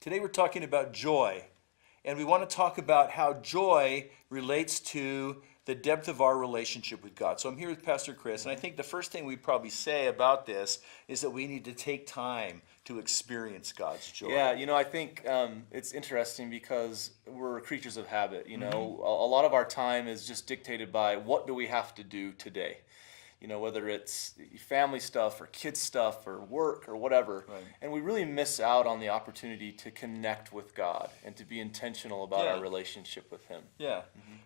Today we're talking about joy, and we want to talk about how joy relates to the depth of our relationship with God. So I'm here with Pastor Chris, and I think the first thing we'd probably say about this is that we need to take time to experience God's joy. Yeah, I think it's interesting because we're creatures of habit. A lot of our time is just dictated by what do we have to do today. Whether it's family stuff or kids stuff or work or whatever. Right. And we really miss out on the opportunity to connect with God and to be intentional about our relationship with Him. Yeah.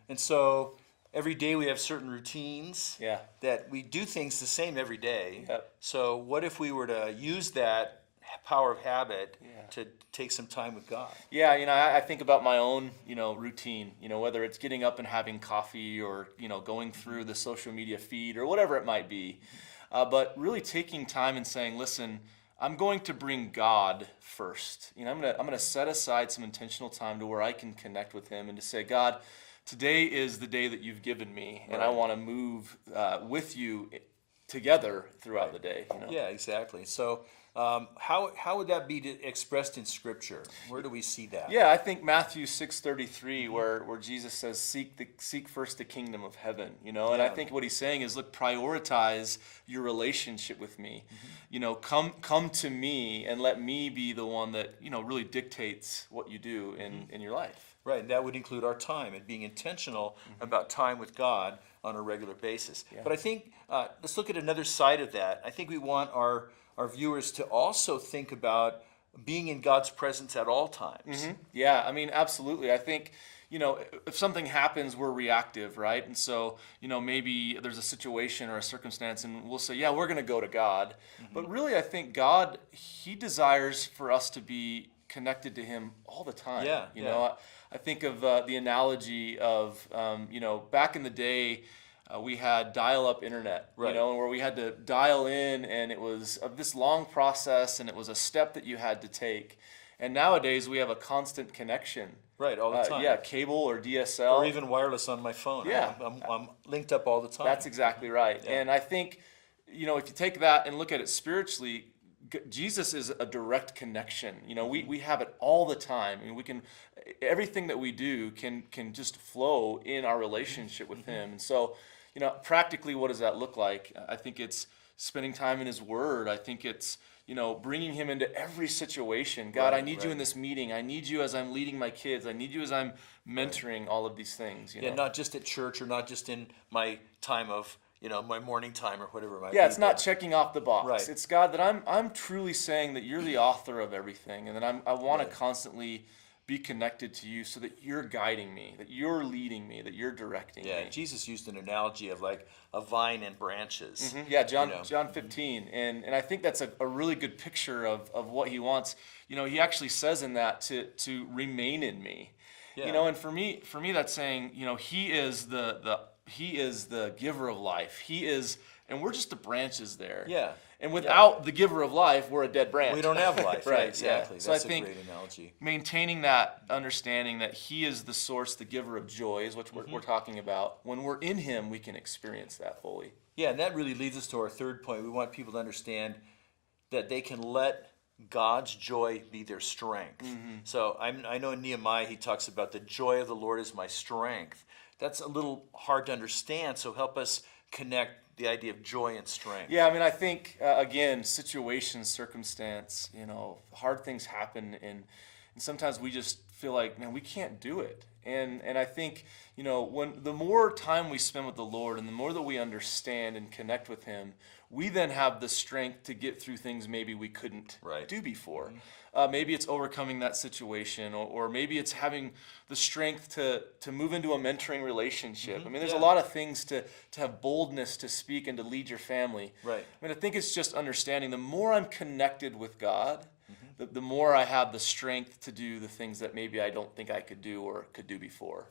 And so every day we have certain routines Yeah. that we do things the same every day. Yep. So what if we were to use that power of habit Yeah. to take some time with God? Yeah, I think about my own, routine, whether it's getting up and having coffee or, going through the social media feed or whatever it might be. But really taking time and saying, listen, I'm going to bring God first. I'm going to set aside some intentional time to where I can connect with Him and to say, God, today is the day that you've given me, and I want to move with you together throughout the day. Yeah, exactly. So how would that be expressed in Scripture? Where do we see that? Yeah, I think Matthew 6:33, where Jesus says, "Seek first the kingdom of heaven." And I think what He's saying is, look, prioritize your relationship with me. Come to me and let me be the one that really dictates what you do in your life. Right, and that would include our time and being intentional about time with God on a regular basis. Yeah. But I think, let's look at another side of that. I think we want our viewers to also think about being in God's presence at all times. Yeah, absolutely. I think, if something happens, we're reactive, right? And so, maybe there's a situation or a circumstance and we'll say, yeah, we're going to go to God. But really, I think God, He desires for us to be connected to Him all the time. Yeah. I think of the analogy of, back in the day, we had dial-up internet, Right. and where we had to dial in, and it was this long process, and it was a step that you had to take. And nowadays, we have a constant connection. Right, all the time. Yeah, cable or DSL. Or even wireless on my phone. Yeah. I'm linked up all the time. That's exactly right. Yeah. And I think, if you take that and look at it spiritually, Jesus is a direct connection. We have it all the time. We can, everything that we do can just flow in our relationship with Him. And so, practically, what does that look like? I think it's spending time in His Word. I think it's, bringing Him into every situation. God, Right, I need you in this meeting. I need you as I'm leading my kids. I need you as I'm mentoring all of these things. Yeah, not just at church or not just in my time of, my morning time or whatever it might be. Yeah, it's not checking off the box. Right. It's God that I'm truly saying that you're the author of everything, and that I want to constantly be connected to you so that you're guiding me, that you're leading me, that you're directing Yeah, me. Jesus used an analogy of like a vine and branches. Yeah, John 15, and I think that's a really good picture of what He wants. He actually says in that to remain in me. Yeah. And for me that's saying, He is the giver of life. He is, and we're just the branches there. Yeah. And without the giver of life, we're a dead branch. We don't have life. Right, Exactly. yeah. So That's I think a great analogy. maintaining that understanding that He is the source, the giver of joy, is what we're talking about. When we're in Him, we can experience that fully. Yeah, and that really leads us to our third point. We want people to understand that they can let God's joy be their strength. So I know in Nehemiah he talks about the joy of the Lord is my strength. That's a little hard to understand, so help us connect the idea of joy and strength. Yeah, I think, again, situation, circumstance, hard things happen, and sometimes we just feel like, man, we can't do it. And I think, when the more time we spend with the Lord and the more that we understand and connect with Him, we then have the strength to get through things maybe we couldn't do before. Maybe it's overcoming that situation, or maybe it's having the strength to move into a mentoring relationship. There's a lot of things to have boldness to speak and to lead your family. Right. I think it's just understanding the more I'm connected with God, the more I have the strength to do the things that maybe I don't think I could do or could do before.